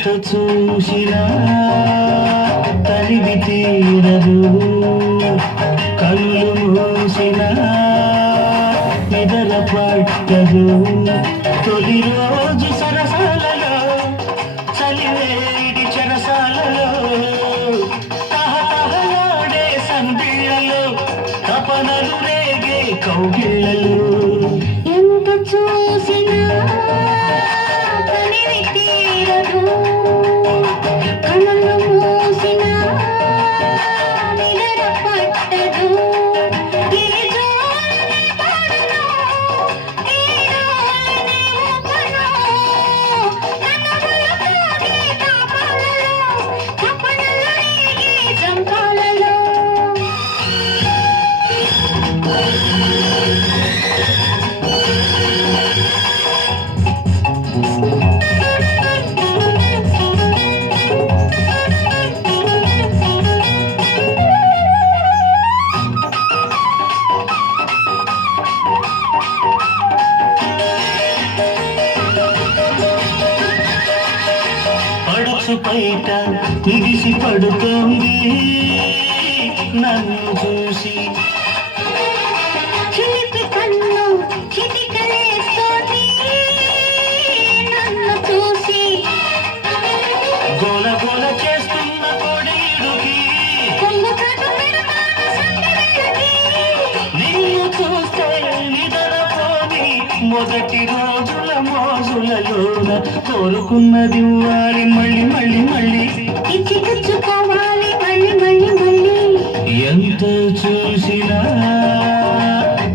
ఎంత చూసినా తనివి తీరదు. కనులు మూసినా నిదర పట్టదు. తొలి రోజు సరసాలలో చలివేడి చెరసాలలో తహతహలాడే సందిళ్ళలో తపనలు రేగే కౌగిళ్ళలో ఆకాశ పైట విడిసి పడుతోంది. నన్ను చూసి మొదటి రోజుల మోజులలోన కోరుకున్నది ఇవ్వాలి మళ్ళీ మళ్ళీ మళ్ళీ. ఇచ్చిపుచ్చుకోవాలి మళ్ళీ మళ్ళీ మళ్ళీ. ఎంత చూసినా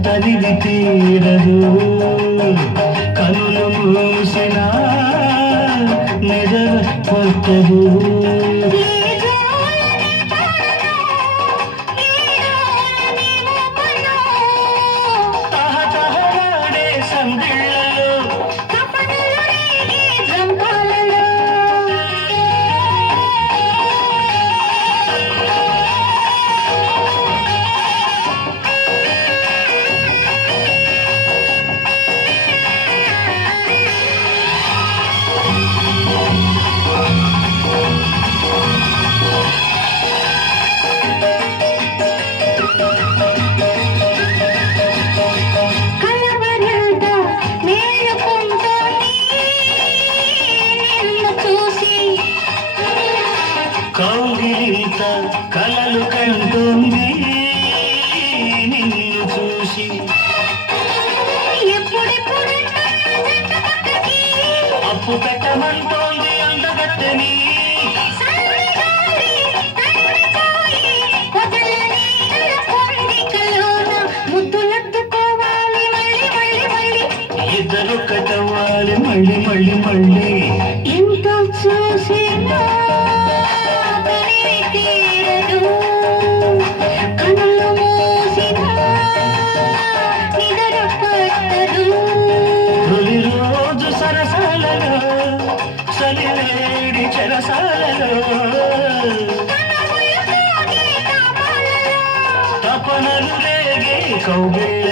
తనివి తీరదు. కనులు మూసినా నిజ పట్టదు. కౌగిలింత కలలు కంటుంది నిన్ను చూసి. ಕಪ್ಪು ಬೆಟ್ಟವಂತೋ చలివేడి చెరసాలలో తపనలు రేగే కౌగిళ్ళ